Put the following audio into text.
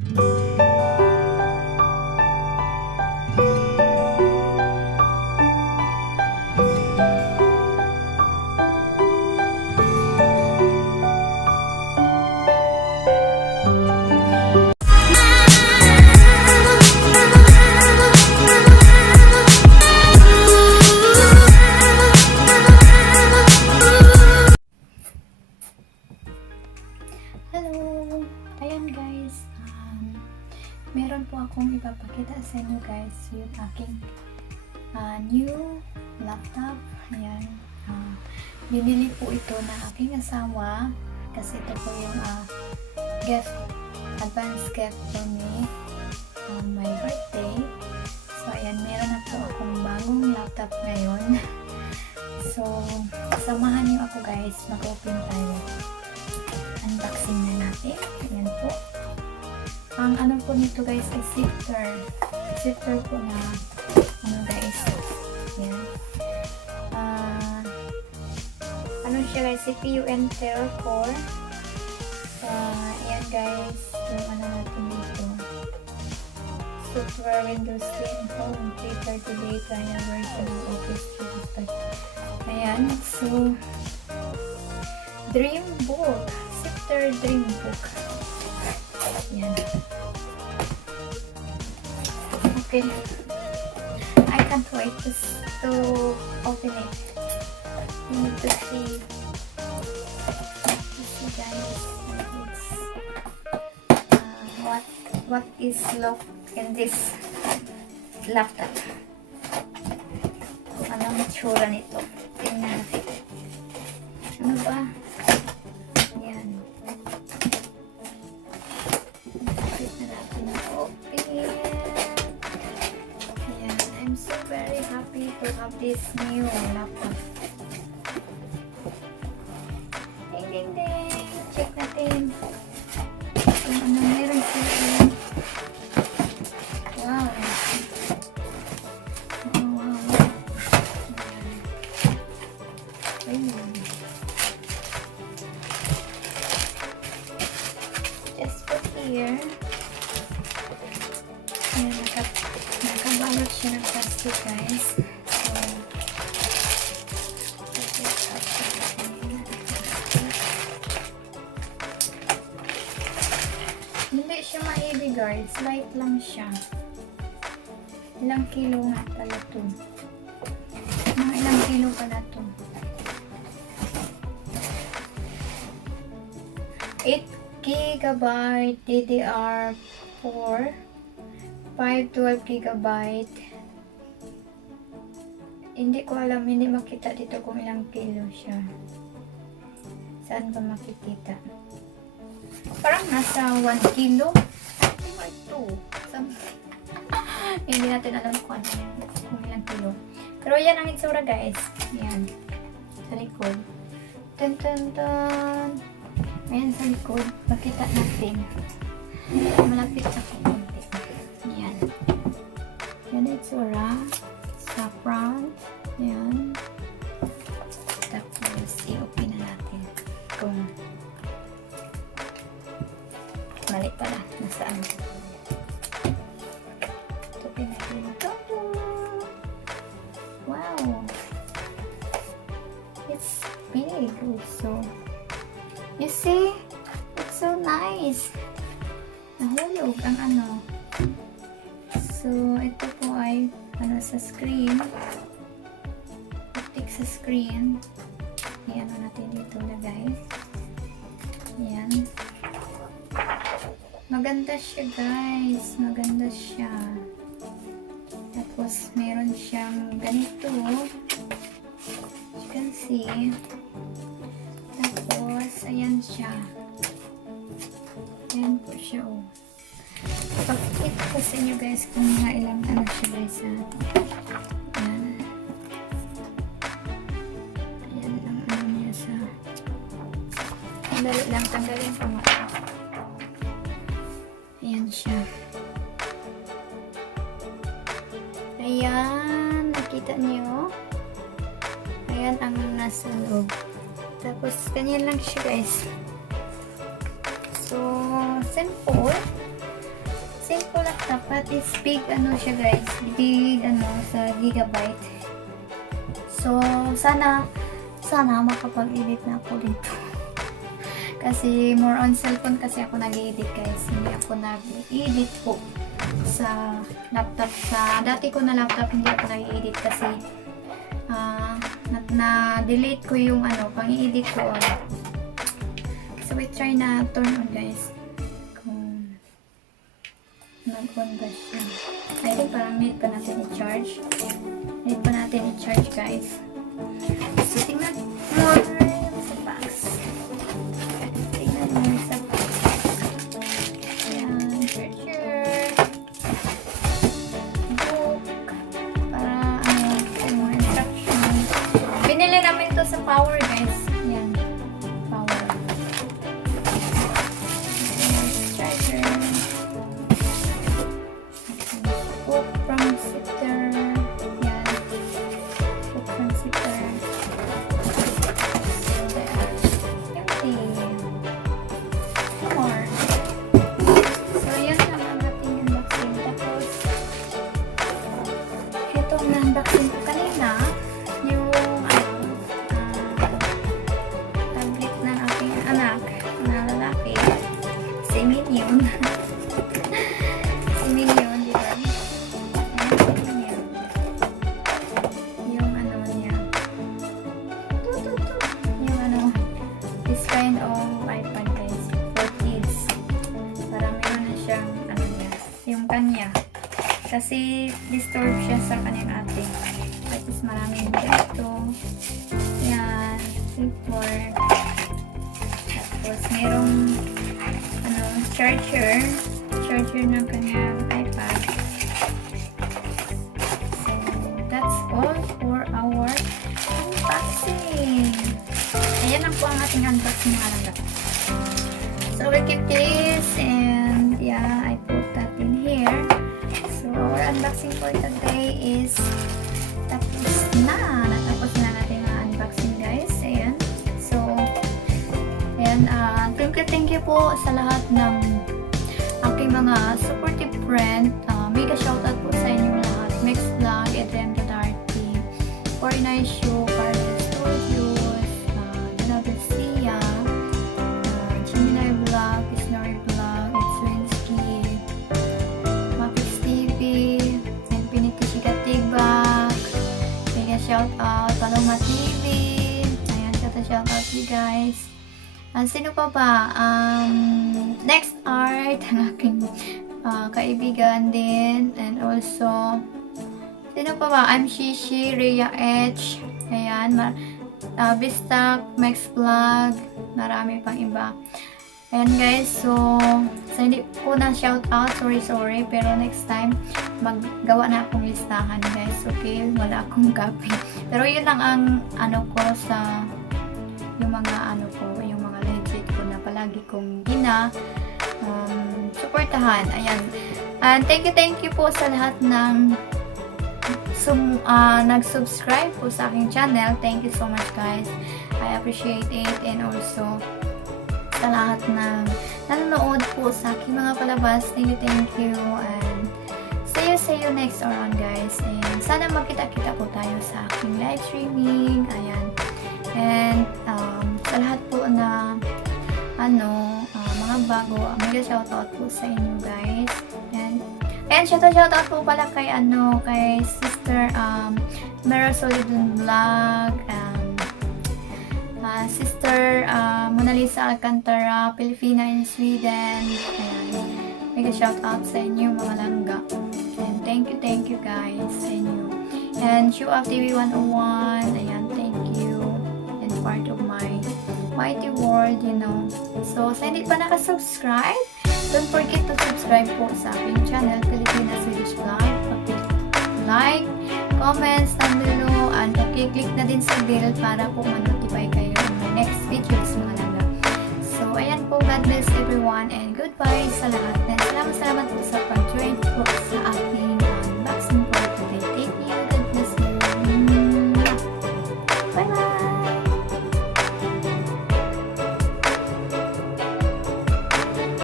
Hello! Ayan guys, meron po akong ipapakita sa inyo guys yung aking new laptop. Ayan, binili po ito na aking asawa kasi ito po yung advance gift for me on my birthday. So ayan, meron na po akong bagong laptop ngayon. So samahan niyo ako guys, mag-open tayo. Unboxing na natin. Ayan po. Ang ano po nito guys ay Cepter. Cepter po na ano guys. Ayan. Ano siya guys? CPU Intel Core. Ayan guys. Yung ano natin dito. Software Windows 10 Home 338 kaya version ng Office 365. Ayan. So Dream Book. Cepter Dream Book. Yan. Okay. I can't wait to open it. You need to see guys. What is locked in this laptop. Anong itsura nito? Tingnan natin. Ano ba? I'm so very happy to have this new laptop. Ding ding ding! Check natin kung ano meron siya. Wow! Oh, wow! Ayun. Just put here. Ayan, nakabalot siya ng plastic guys. Hindi siya ma-heavy guys. Light lang siya. Ilang kilo nga pala ito. Mga ilang kilo pala ito. 8 GB DDR4 512 GB. Hindi ko alam, hindi makita dito kung ilang kilo siya. Saan ba makikita? Parang nasa 1 kilo or 2. Hindi natin alam kung ilang kilo. Pero yan ang itsura guys. Yan. Sa likod. Dun dun dun. Ayan sa likod. Makita natin. Malapit sa konti. Yan. Yan ang itsura. Sa front. Yan. Tapos i-open na natin. Kung mali pala. Nasaan? Open natin ito. Wow. It's big also. You see? It's so nice. Nahulog ang ano. So, ito po ay sa screen. Optic sa screen. Ayan natin dito na guys. Ayan. Maganda siya guys. Maganda siya. Tapos, meron siyang ganito. You can see. Tapos, ayan siya. Ayan po siya oh. Pagkita ko sa inyo guys kung mga ilang ano siya guys ha. Ayan. Ayan lang ano niya sa. Dali lang tanggalin ko nga. Ayan siya. Ayan. Nakita niyo. Ayan ang nasa loob. Tapos ganyan lang siya guys. So, simple. Dapat is big ano siya guys, big ano sa gigabyte. So sana makapag-edit na ako dito. Kasi more on cellphone kasi ako nag-edit guys. Hindi ako nag-edit po sa laptop. Sa dati ko na laptop hindi ako nag-edit kasi na-delete ko yung ano, pang-i-edit ko on. So we try na turn on guys. Kung nag-on ba siya. I think parang need pa natin i-charge. Need pa natin i-charge guys. So tingnan more sa box. Tingnan mo sa box. Ayan, charger. Book. Para more instructions. Binili namin to sa Power guys. Ayan. Power. Charger. Book from Cepter. Ayan. Book from Cepter. Empty. More. So, yan lang ang ating unboxing. Tapos, ito ang unboxing ko kanina. Yung tablet ng aking anak na lalaki. Si Minion. Si Minion, di ba? Ayan, yung ano niya. Yung ano, this kind of iPad guys, for kids. Para meron na siyang, ano niya, yung kanya. Kasi, disturb siya sa kanyang ate. Tapos maraming dito. Yan, keyboard. Tapos, merong, ano, charger ng kanyang iPad. So, that's all for our unboxing. Ayan na po ang ating unboxing mga langga. So, we keep this and yeah, I put that in here. So, our unboxing for today is tapos na. Natapos na natin ang unboxing guys. Ayan. So, ayan, thank you po sa lahat ng aking mga supportive friend. Mega shoutout po sa inyo lahat. Mix Vlog, Edrem Darty, PINAY Show, Carlos Studios, Dinadelcia, Gemini Vlog, Snorri Vlog, Itswinski, Mapix TV, Infinity Shikatibak, mega shoutout, Paloma TV. Ayan, shoutout you guys. Sino pa ba? Next Art, ang aking kaibigan din. And also, sino pa ba? I'm Shishi, Rhea H. Ayan, Vistak, Max Vlog, marami pang iba. Ayan guys, so hindi ko na shoutout, sorry, pero next time, maggawa na akong listahan guys, okay? Wala akong copy. Pero yun lang ang ano ko sa yung mga ano ko, yung mga legit ko na palagi kong supportahan. Ayan. And thank you po sa lahat ng nag-subscribe po sa aking channel. Thank you so much guys. I appreciate it. And also sa lahat ng nanonood po sa aking mga palabas. Thank you. And see you next around guys. And sana magkita-kita po tayo sa aking live streaming. Ayan. And sa lahat po na mga bago, mega shoutout po sa inyo guys. And shoutout po pala kay kay Sister Merasolidon Vlog, Sister Mona Lisa Alcantara, Filipina in Sweden. Ayan. Mega shoutout sa inyo mga langga. And thank you guys sa inyo. And Show Up TV 101. Ayan, thank you. Part of my mighty world, you know. So, sa hindi pa nakasubscribe, don't forget to subscribe po sa aking channel, Filipina-Swedish Vlog. Like, comments down below, and click na din sa bell para po ma-notify kayo ng my next videos mga langga. So, ayan po, God bless everyone, and goodbye sa lahat.